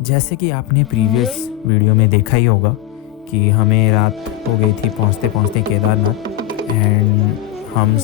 जैसे कि आपने प्रीवियस वीडियो में देखा ही होगा कि हमें रात हो गई थी पहुंचते पहुंचते केदारनाथ। एंड हम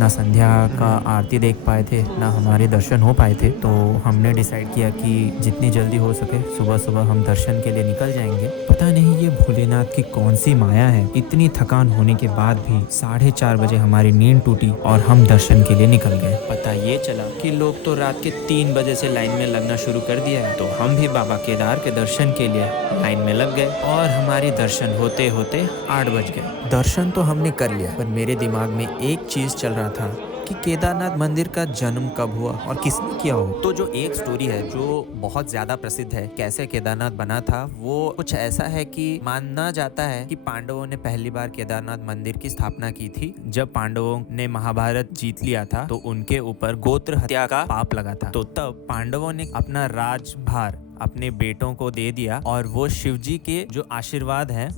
ना संध्या का आरती देख पाए थे ना हमारे दर्शन हो पाए थे। तो हमने डिसाइड किया कि जितनी जल्दी हो सके सुबह सुबह हम दर्शन के लिए निकल जाएंगे। पता नहीं ये भोलेनाथ की कौन सी माया है, इतनी थकान होने के बाद भी 4:30 बजे हमारी नींद टूटी और हम दर्शन के लिए निकल गए। पता ये चला कि लोग तो रात के 3 बजे से लाइन में लगना शुरू कर दिया है, तो हम भी बाबा केदार के दर्शन के लिए लाइन में लग गए और हमारी दर्शन होते होते 8 बज गए। दर्शन तो हमने कर लिया, पर मेरे दिमाग में एक चीज चल रहा था कि केदारनाथ मंदिर का जन्म कब हुआ और किसने किया हो। तो जो एक स्टोरी है जो बहुत ज्यादा प्रसिद्ध है कैसे केदारनाथ बना था, वो कुछ ऐसा है कि माना जाता है कि पांडवों ने पहली बार केदारनाथ मंदिर की स्थापना की थी। जब पांडवों ने महाभारत जीत लिया था तो उनके ऊपर गोत्र हत्या का पाप लगा था। तो तब पांडवों ने अपना राजभार अपने बेटों को दे दिया और वो शिवजी के जो आशीर्वाद है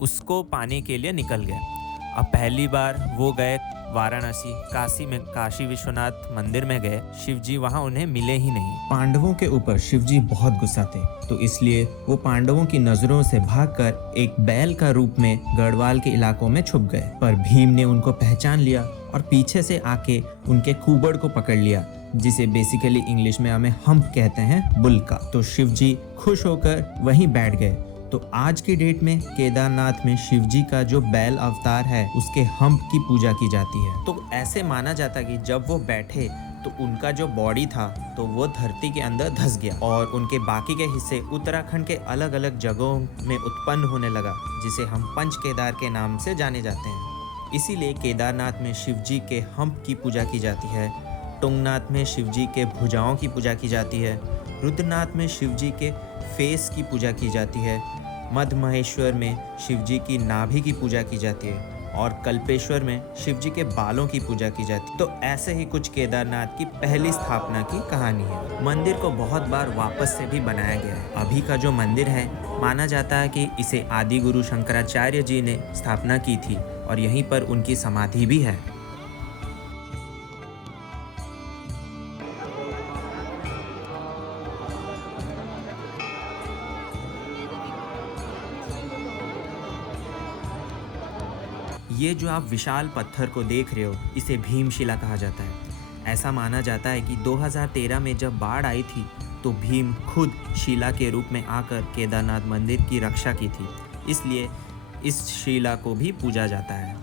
उसको पाने के लिए निकल गए। अब पहली बार वो गए वाराणसी, काशी में काशी विश्वनाथ मंदिर में गए। शिवजी वहां उन्हें मिले ही नहीं। पांडवों के ऊपर शिवजी बहुत गुस्सा थे, तो इसलिए वो पांडवों की नजरों से भागकर एक बैल का रूप में गढ़वाल के इलाकों में छुप गए। पर भीम ने उनको पहचान लिया और पीछे से आके उनके खूबड़ को पकड़ लिया, जिसे बेसिकली इंग्लिश में हमें हम्प कहते हैं, बुल का। तो शिवजी खुश होकर वहीं बैठ गए। तो आज की डेट में केदारनाथ में शिवजी का जो बैल अवतार है उसके हम्प की पूजा की जाती है। तो ऐसे माना जाता कि जब वो बैठे तो उनका जो बॉडी था तो वो धरती के अंदर धंस गया और उनके बाकी के हिस्से उत्तराखंड के अलग अलग जगहों में उत्पन्न होने लगा, जिसे हम पंच केदार के नाम से जाने जाते हैं। इसीलिए केदारनाथ में शिवजी के हम्प की पूजा की जाती है, तुंगनाथ में शिवजी के भुजाओं की पूजा की जाती है, रुद्रनाथ में शिवजी के फेस की पूजा की जाती है, मध्य महेश्वर में शिवजी की नाभि की पूजा की जाती है और कल्पेश्वर में शिवजी के बालों की पूजा की जाती है। तो ऐसे ही कुछ केदारनाथ की पहली स्थापना की कहानी है। मंदिर को बहुत बार वापस से भी बनाया गया है। अभी का जो मंदिर है माना जाता है कि इसे आदि गुरु शंकराचार्य जी ने स्थापना की थी और यहीं पर उनकी समाधि भी है। ये जो आप विशाल पत्थर को देख रहे हो इसे भीमशिला कहा जाता है। ऐसा माना जाता है कि 2013 में जब बाढ़ आई थी तो भीम खुद शिला के रूप में आकर केदारनाथ मंदिर की रक्षा की थी, इसलिए इस शिला को भी पूजा जाता है।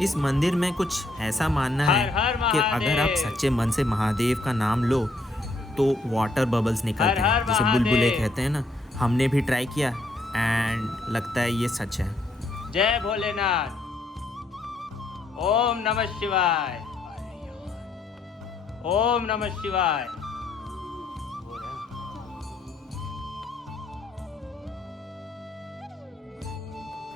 इस मंदिर में कुछ ऐसा मानना है कि अगर आप सच्चे मन से महादेव का नाम लो तो वाटर बबल्स निकलते हैं, जिसे बुलबुले कहते हैं ना। हमने भी ट्राई किया एंड लगता है ये सच है। जय भोलेनाथ। ओम नमः शिवाय। ओम नमः शिवाय।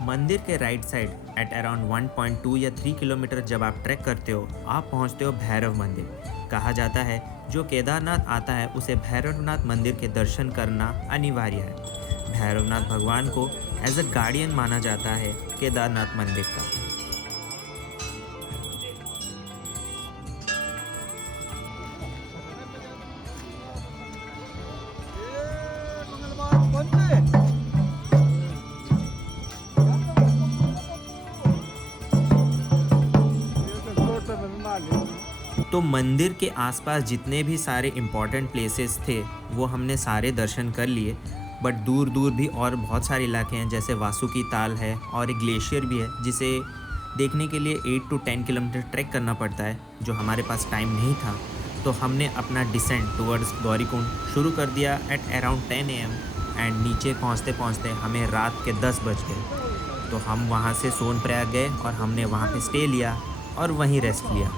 मंदिर के राइट साइड एट अराउंड 1.2 या 3 किलोमीटर जब आप ट्रैक करते हो आप पहुंचते हो भैरव मंदिर। कहा जाता है जो केदारनाथ आता है उसे भैरवनाथ मंदिर के दर्शन करना अनिवार्य है। भैरवनाथ भगवान को एज अ गार्डियन माना जाता है केदारनाथ मंदिर का। तो मंदिर के आसपास जितने भी सारे इम्पोर्टेंट प्लेसेस थे वो हमने सारे दर्शन कर लिए, बट दूर दूर भी और बहुत सारे इलाके हैं, जैसे वासुकी ताल है और एक ग्लेशियर भी है जिसे देखने के लिए 8 to 10 किलोमीटर ट्रैक करना पड़ता है, जो हमारे पास टाइम नहीं था। तो हमने अपना डिसेंट टुवर्ड्स गौरीकुंड शुरू कर दिया एट अराउंड 10 AM एंड नीचे पहुँचते पहुँचते हमें रात के 10 बज गए। तो हम वहाँ से सोनप्रयाग गए और हमने वहाँ पे स्टे लिया और वहीं रेस्ट लिया।